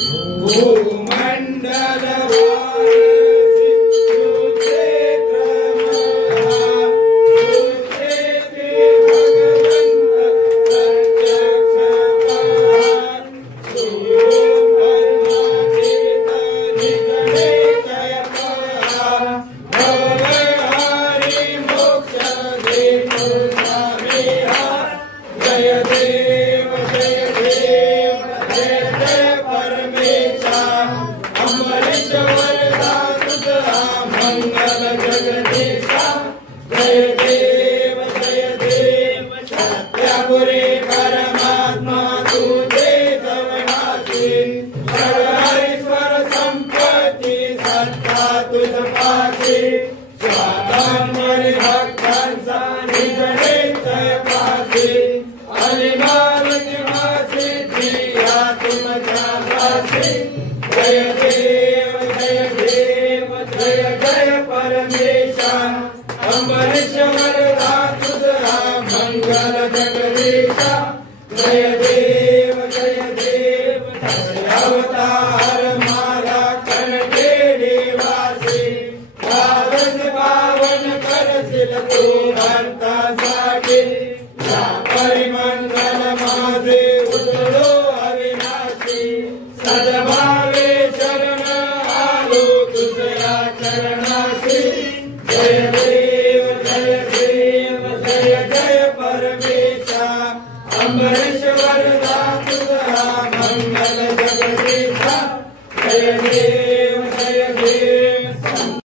भूमंडल परमात्मा तुझे जवनासी ईश्वर संपत्ति सत्ता तुझ पासी स्वातंत्र्य भक्तांचा निज नित्य पासी अलिमाल निवासी प्रिया तुमच्या पासी जय देव जय देव जय जय परमेशा अमरेश्वर तुझा मंगल जगदीशा जय देव जय देव अवतार माला कनके निवासी पावन पावन करशील तू भक्तांसाठी